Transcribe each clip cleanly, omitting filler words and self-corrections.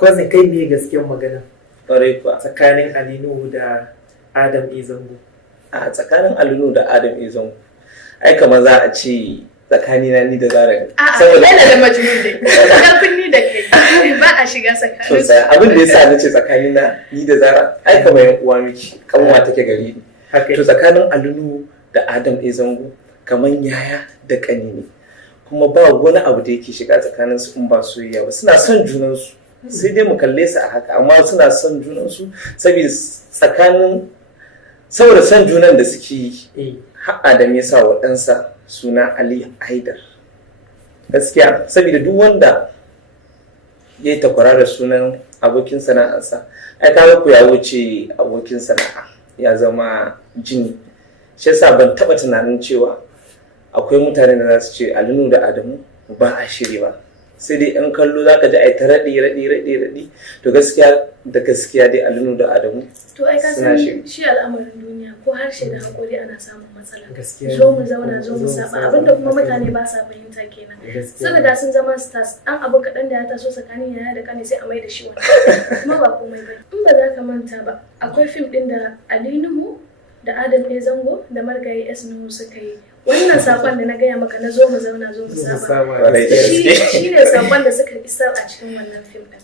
Kwazin kai ne gaskiyar magana ƙwarai kuwa. tsakanin Alinu da Adam Isungu. A tsakanin Alinu da Adam Isungu ai kamar za a ce tsakanina ni da Zahara ne. A'a, yana da majnun dai. Karfin ni da kai ba a shiga tsakanin. Sosai abin da yasa nace tsakanina ni da Zahara ai kamar yan uwa miki kanwa take gari ni. To tsakanin Alinu da Adam Isungu kamar yaya da ƙani ne. Kuma ba wani abu da yake shiga tsakanin su in ba soyayya ba, suna son junansu. Sai dai mu kalle su a haka amma suna son junansu saboda son junan da suke yi. Har Adam ya sa wa ɗansa suna Ali Haidar. Gaskiya saboda duk wanda ya yi takwara da sunan abokin sana'arsa ai kaga ku ya wuce abokin sana'a ya zama jini. Shi yasa ban taɓa tunanin cewa akwai mutane da za su ce Alinu da Adamu ba a shiri ba. Sai dai in kallo za ka ji ai ta raɗi to gaskiya dai Alinu da Adamu to ai ka san shi al'amarin duniya ko harshe da hakuri ana samun matsala zo mu zauna zo mu saba abinda kuma mutane ba sa fahimta kenan sun riga sun zama stars dan abu kaɗan da ya taso tsakanin yaya da kane sai a mai da shi wani kuma ba komai ba in ba za ka manta ba akwai fim din da Nuhu da Adam Zango da Margayi Nuhu suka yi wannan sakon da na gaya maka na zo mu zauna zo mu saba shi ne sakon da suka isar a cikin wannan fim din.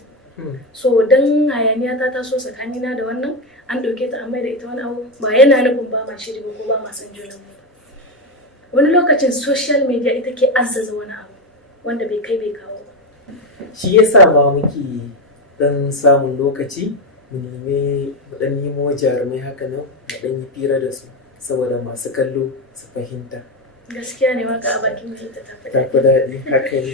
So dan hayaniya ta taso tsakanina da wannan an ɗauke ta amma da ita wani abu ba yana nufin ba ma shiri ba ko ba ma san junan mu. Wani lokacin social media ita ke azzaza wani abu wanda bai kai bai kawo ba. Shi yasa ma muke dan samun lokaci mu nemo jarumai haka nan mu dan yi fira da su saboda masu kallo su fahimta. Gaskiya ne waka a bakin mijinta ta fi daɗi haka ne.